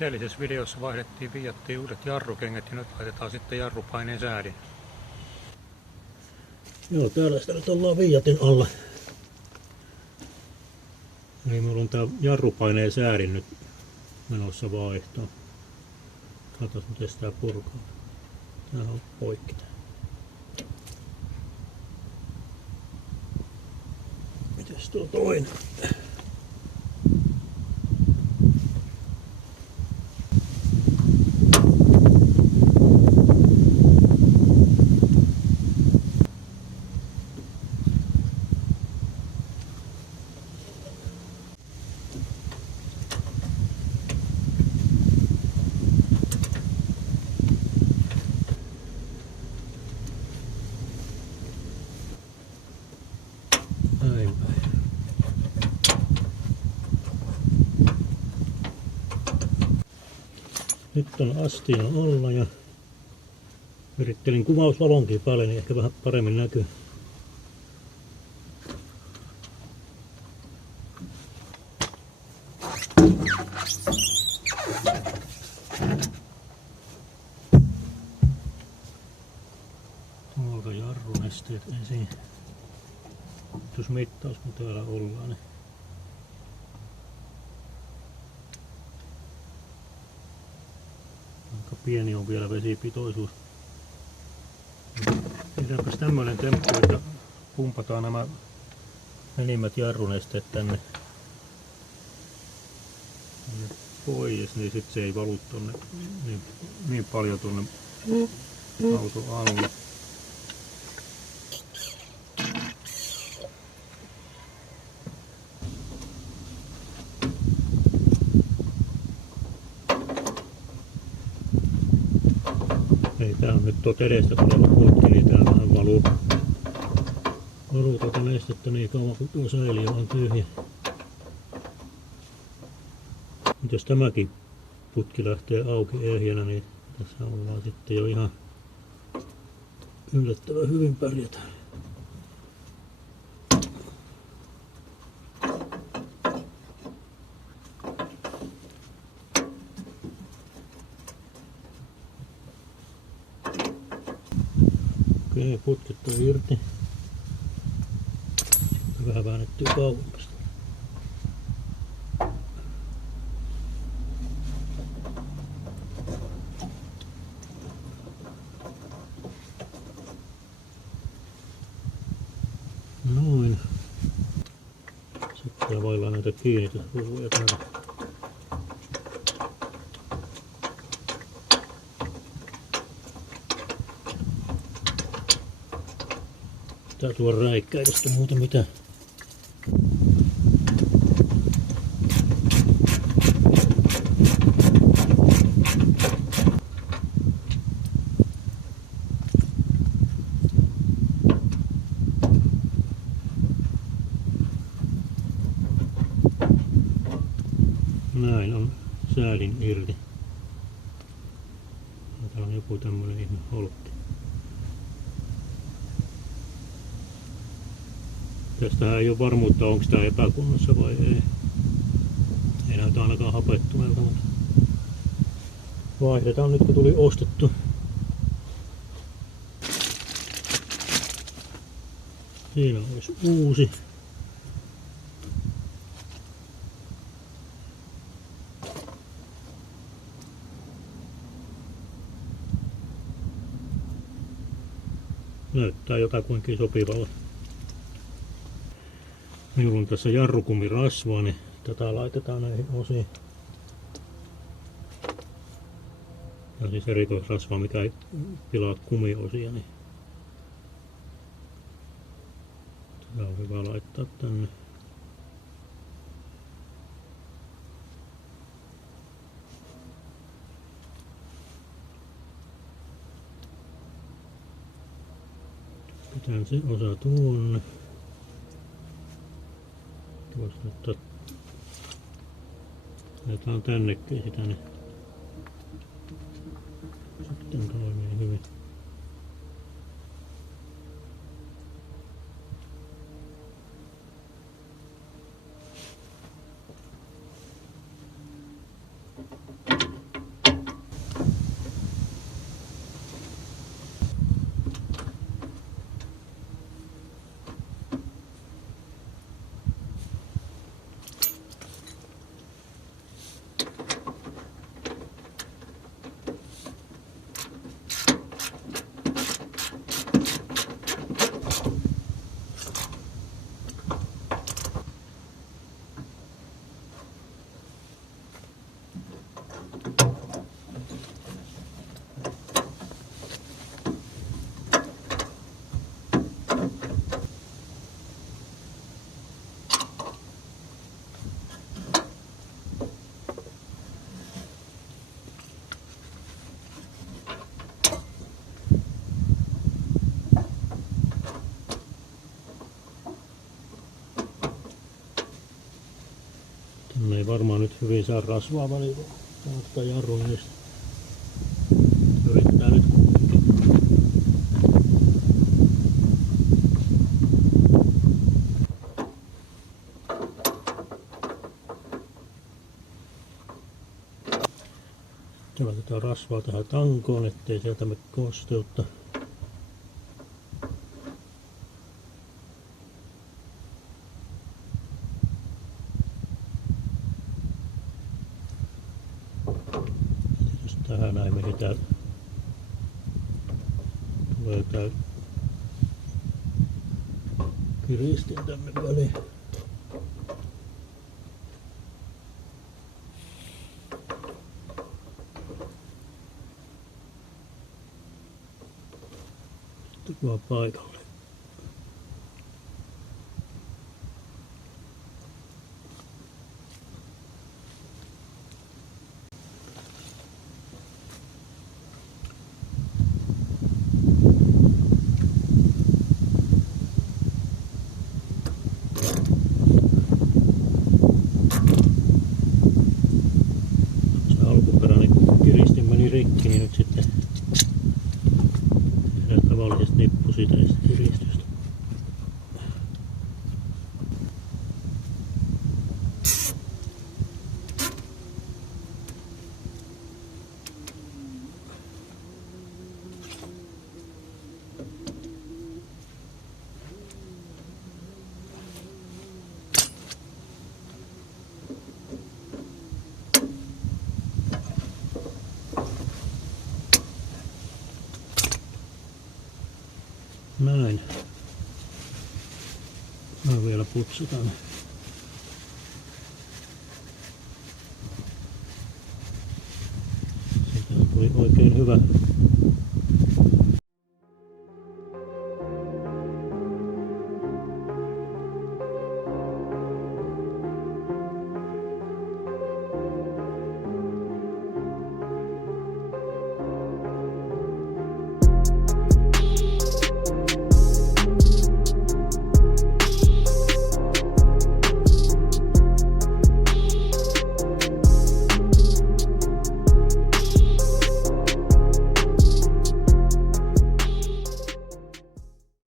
Edellisessä videossa vaihdettiin Fiattiin uudet jarrukengät ja nyt laitetaan sitten jarrupaineen säädin. Joo, täällä sitä nyt ollaan Fiatin alla. Eli mulla on tää jarrupaineen säädin nyt menossa vaihtoon. Katsos miten sitä purkaa. Tää on poikki tää. Mites tuo toinen? Nyt on astia alla ja virittelin kuvausvalonkin päälle, niin ehkä vähän paremmin näkyy. Tuolta jarrunesteet esiin. Jos mittaus kun täällä ollaan, niin aika pieni on vielä vesipitoisuus. Tehdäänpäs tämmönen temppu, että pumpataan nämä enimmät jarrunesteet tänne pois, niin sit se ei valu tonne niin paljon tonne auton alle. Ei, tää on nyt tuot edestä tuleva putki, niin tää vähän valuu tuota nestettä niin kauan kun tuo säiliö on tyhjä. Nyt jos tämäkin putki lähtee auki ehjänä, niin tässä ollaan sitten jo ihan yllättävän hyvin pärjätään. Okei, putket on irti. Sitten vähän väännettyy kauempasta. Noin. Sitten vaillaan näitä kiinnitysruuja täällä. Tää tuo räikkä, ei tästä muuta mitään. Näin on säälin irti. Täällä on joku tämmönen ihme holkki. Tästähän ei ole varmuutta, onko tämä epäkunnossa vai ei. Ei näytä ainakaan hapettuneelta, mutta vaihdetaan nyt kun tuli ostettu. Siinä olisi uusi. Näyttää jotakuinkin sopivalla. Minulla on tässä jarrukumirasvaa, niin tätä laitetaan näihin osiin. Tämä on siis erikoisrasvaa, mikä ei pilaa kumiosia, niin tätä on hyvä laittaa tänne. Pitään se osa tuonne. Voisi ottaa, laitetaan tännekin sitä, niin sitten toimii hyvin. Ne ei varmaan nyt hyvin saa rasvaa välillä. Tämä jarru niistä. Yritetään nyt kuitenkin. Laitetaan rasvaa tähän tankoon, ettei sieltä mene kosteutta. Jos tähän näin menetään, tulee tää kiristin tänne väliin. Vaan paikalle. Se alkuperäinen kiristin meni rikki, niin nyt sitten tavallisesti nippu siitä kiristystä. Näin. Mä vielä putsataan